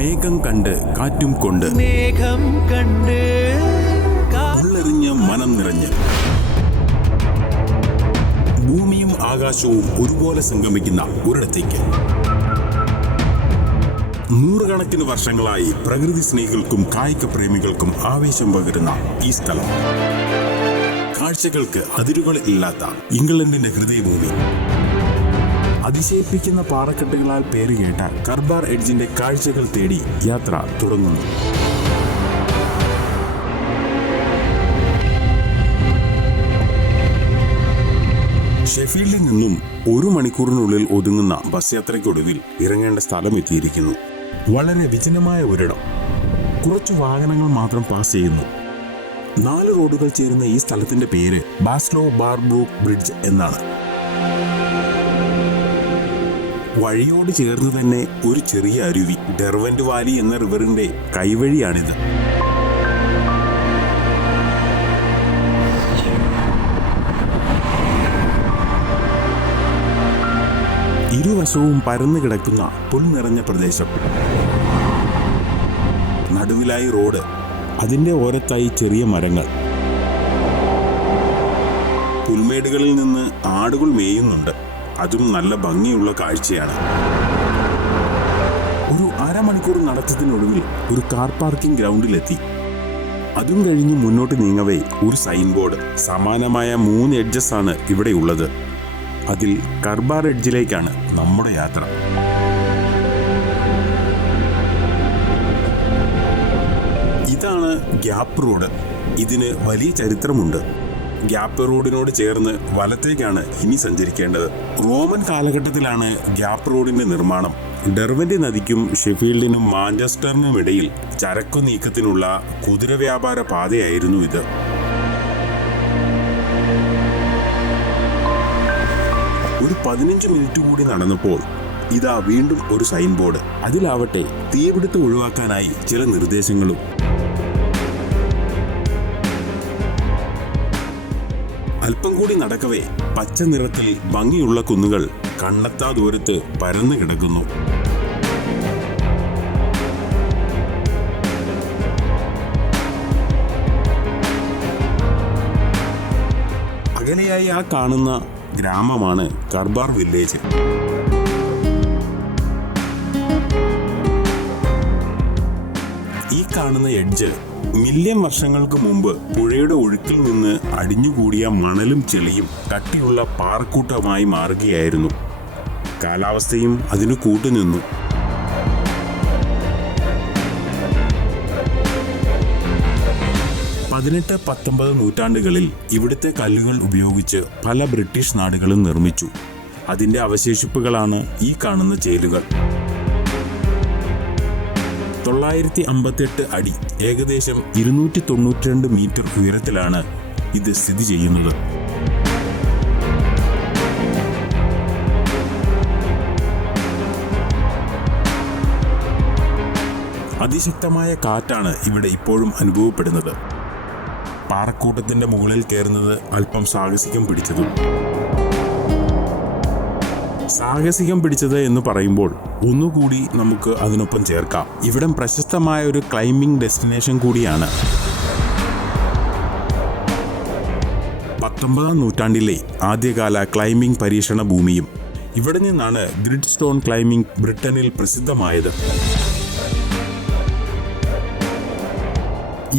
മേഘം കണ്ട് കാറ്റും കൊണ്ട് മേഘം കണ്ട് ഉള്ളെറിഞ്ഞ് മനം നിറഞ്ഞ് ഭൂമിയും ആകാശവും ഒരുപോലെ സംഗമിക്കുന്ന ഒരിടത്തേക്ക് നൂറുകണക്കിന് വർഷങ്ങളായി പ്രകൃതി സ്നേഹികൾക്കും കായിക പ്രേമികൾക്കും ആവേശം പകരുന്ന ഈ സ്ഥലം കാഴ്ചകൾക്ക് അതിരുകൾ ഇല്ലാത്ത ഇംഗ്ലണ്ടിന്റെ ഹൃദയഭൂമി. അതിശയിപ്പിക്കുന്ന പാറക്കെട്ടുകളാൽ പേരുകേട്ട കർബാർ എഡ്ജിന്റെ കാഴ്ചകൾ തേടി യാത്ര തുടങ്ങുന്നു. ഷെഫീൽഡിൽ നിന്നും 1 മണിക്കൂറിനുള്ളിൽ ഒതുങ്ങുന്ന ബസ് യാത്രയ്ക്കൊടുവിൽ ഇറങ്ങേണ്ട സ്ഥലം എത്തിയിരിക്കുന്നു. വളരെ വിജനമായ ഒരിടം. കുറച്ചു വാഹനങ്ങൾ മാത്രം പാസ് ചെയ്യുന്നു. 4 റോഡുകൾ ചേരുന്ന ഈ സ്ഥലത്തിന്റെ പേര് ബാസ്ലോ ബാർബ്രൂക്ക് ബ്രിഡ്ജ് എന്നാണ്. വഴിയോട് ചേർന്ന് തന്നെ ഒരു ചെറിയ അരുവി, ഡെർവന്റ് വാലി എന്ന റിവറിന്റെ കൈവഴിയാണിത്. ഇരുവശവും പരന്നു കിടക്കുന്ന പുൽ നിറഞ്ഞ പ്രദേശം. നടുവിലായി റോഡ്, അതിന്റെ ഓരത്തായി ചെറിയ മരങ്ങൾ. പുൽമേടുകളിൽ നിന്ന് ആടുകൾ മേയുന്നുണ്ട്. അതും നല്ല ഭംഗിയുള്ള കാഴ്ചയാണ്. ഒരു അരമണിക്കൂർ നടത്തത്തിനൊടുവിൽ ഒരു കാർ പാർക്കിംഗ് ഗ്രൗണ്ടിലെത്തി. അതും കഴിഞ്ഞ് മുന്നോട്ട് നീങ്ങവേ ഒരു സൈൻ ബോർഡ്. സമാനമായ 3 എഡ്ജസ് ആണ് ഇവിടെ ഉള്ളത്. അതിൽ കർബാർ എഡ്ജിലേക്കാണ് നമ്മുടെ യാത്ര. ഇതാണ് ഗ്യാപ്പ് റോഡ്. ഇതിന് വലിയ ചരിത്രമുണ്ട്. ഗ്യാപ്പ് റോഡിനോട് ചേർന്ന് വലത്തേക്കാണ് ഇനി സഞ്ചരിക്കേണ്ടത്. റോമൻ കാലഘട്ടത്തിലാണ് ഗ്യാപ്പ് റോഡിന്റെ നിർമ്മാണം. ഡെർവന്റ് നദിക്കും ഷെഫീൽഡിനും മാഞ്ചസ്റ്ററിനും ഇടയിൽ ചരക്കു നീക്കത്തിനുള്ള കുതിര വ്യാപാര പാതയായിരുന്നു ഇത്. ഒരു 15 മിനിറ്റ് കൂടി നടന്നപ്പോൾ ഇതാ വീണ്ടും ഒരു സൈൻ ബോർഡ്. അതിലാവട്ടെ തീപിടുത്തം ഒഴിവാക്കാനായി ചില നിർദ്ദേശങ്ങളും. അല്പം കൂടി നടക്കവേ പച്ച നിറത്തിൽ ഭംഗിയുള്ള കുന്നുകൾ കണ്ണെത്താ ദൂരത്ത് പരന്നു കിടക്കുന്നു. അകലെയായി ആ കാണുന്ന ഗ്രാമമാണ് കർബാർ വില്ലേജ്. ഈ കാണുന്ന എഡ്ജ് മില്യൺ വർഷങ്ങൾക്ക് മുമ്പ് പുഴയുടെ ഒഴുക്കിൽ നിന്ന് അടിഞ്ഞുകൂടിയ മണലും ചെളിയും കട്ടിയുള്ള പാറക്കൂട്ടമായി മാറുകയായിരുന്നു. കാലാവസ്ഥയും അതിനു കൂട്ടുനിന്നു. പതിനെട്ട് 19 നൂറ്റാണ്ടുകളിൽ ഇവിടുത്തെ കല്ലുകൾ ഉപയോഗിച്ച് പല ബ്രിട്ടീഷ് നാടുകളും നിർമ്മിച്ചു. അതിന്റെ അവശേഷിപ്പുകളാണ് ഈ കാണുന്ന ചേലുകൾ. 958 അടി, ഏകദേശം 292 മീറ്റർ ഉയരത്തിലാണ് ഇത് സ്ഥിതി ചെയ്യുന്നത്. അതിശക്തമായ കാറ്റാണ് ഇവിടെ ഇപ്പോഴും അനുഭവപ്പെടുന്നത്. പാറക്കൂട്ടത്തിന്റെ മുകളിൽ കയറുന്നത് അല്പം സാഹസികം പിടിച്ചത് എന്ന് പറയുമ്പോൾ ഒന്നുകൂടി നമുക്ക് അതിനൊപ്പം ചേർക്കാം. ഇവിടം പ്രശസ്തമായ ഒരു ക്ലൈംബിംഗ് ഡെസ്റ്റിനേഷൻ കൂടിയാണ്. 19ാം നൂറ്റാണ്ടിലെ ആദ്യകാല ക്ലൈംബിംഗ് പരീക്ഷണ ഭൂമിയും. ഇവിടെ നിന്നാണ് ഗ്രിഡ് സ്റ്റോൺ ക്ലൈംബിംഗ് ബ്രിട്ടനിൽ പ്രസിദ്ധമായത്.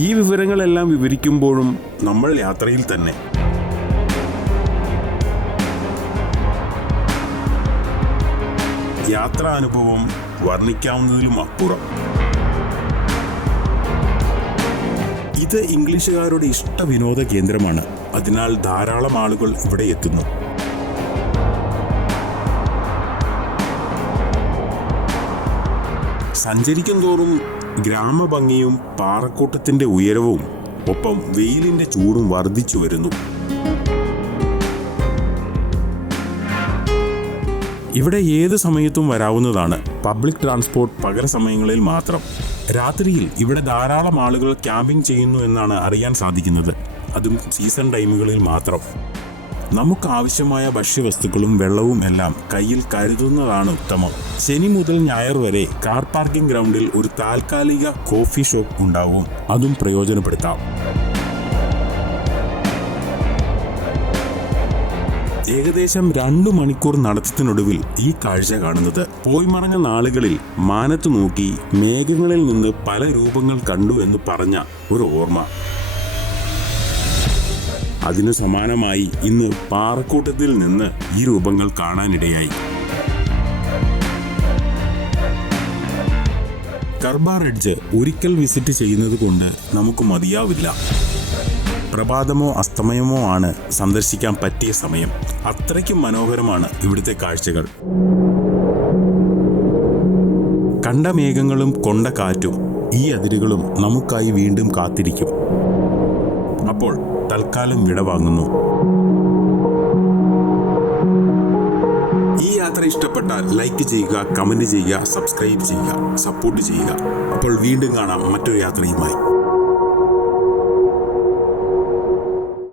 ഈ വിവരങ്ങളെല്ലാം വിവരിക്കുമ്പോഴും നമ്മൾ യാത്രയിൽ തന്നെ. യാത്രാനുഭവം വർണ്ണിക്കാവുന്നതിലും അപ്പുറം. ഇത് ഇംഗ്ലീഷുകാരുടെ ഇഷ്ട വിനോദ കേന്ദ്രമാണ്. അതിനാൽ ധാരാളം ആളുകൾ ഇവിടെ എത്തുന്നു. സഞ്ചരിക്കും തോറും ഗ്രാമഭംഗിയും പാറക്കൂട്ടത്തിന്റെ ഉയരവും ഒപ്പം വെയിലിന്റെ ചൂടും വർദ്ധിച്ചു വരുന്നു. ഇവിടെ ഏത് സമയത്തും വരാവുന്നതാണ്. പബ്ലിക് ട്രാൻസ്പോർട്ട് പകൽ സമയങ്ങളിൽ മാത്രം. രാത്രിയിൽ ഇവിടെ ധാരാളം ആളുകൾ ക്യാമ്പിംഗ് ചെയ്യുന്നു എന്നാണ് അറിയാൻ സാധിക്കുന്നത്. അതും സീസൺ ടൈമുകളിൽ മാത്രം. നമുക്ക് ആവശ്യമായ ഭക്ഷ്യവസ്തുക്കളും വെള്ളവും എല്ലാം കയ്യിൽ കരുതുന്നതാണ് ഉത്തമം. ശനി മുതൽ ഞായർ വരെ കാർ പാർക്കിംഗ് ഗ്രൗണ്ടിൽ ഒരു താൽക്കാലിക കോഫി ഷോപ്പ് ഉണ്ടാവും. അതും പ്രയോജനപ്പെടുത്താം. ഏകദേശം 2 മണിക്കൂർ നടത്തത്തിനൊടുവിൽ ഈ കാഴ്ച കാണുന്നത് പോയിമറഞ്ഞ നാളുകളിൽ മാനത്തു നോക്കി മേഘങ്ങളിൽ നിന്ന് പല രൂപങ്ങൾ കണ്ടു എന്ന് പറഞ്ഞ ഒരു ഓർമ്മ. അതിനു സമാനമായി ഇന്ന് പാറക്കൂട്ടത്തിൽ നിന്ന് ഈ രൂപങ്ങൾ കാണാനിടയായി. കർബാർ എഡ്ജ് ഒരിക്കൽ വിസിറ്റ് ചെയ്യുന്നത് കൊണ്ട് നമുക്ക് മതിയാവില്ല. പ്രഭാതമോ അസ്തമയമോ ആണ് സന്ദർശിക്കാൻ പറ്റിയ സമയം. അത്രയ്ക്കും മനോഹരമാണ് ഇവിടുത്തെ കാഴ്ചകൾ. കണ്ട മേഘങ്ങളും കൊണ്ട കാറ്റും ഈ അതിരുകളും നമുക്കായി വീണ്ടും കാത്തിരിക്കും. അപ്പോൾ തൽക്കാലം വിടവാങ്ങുന്നു. ഈ യാത്ര ഇഷ്ടപ്പെട്ടാൽ ലൈക്ക് ചെയ്യുക, കമന്റ് ചെയ്യുക, സബ്സ്ക്രൈബ് ചെയ്യുക, സപ്പോർട്ട് ചെയ്യുക. അപ്പോൾ വീണ്ടും കാണാം മറ്റൊരു യാത്രയുമായി.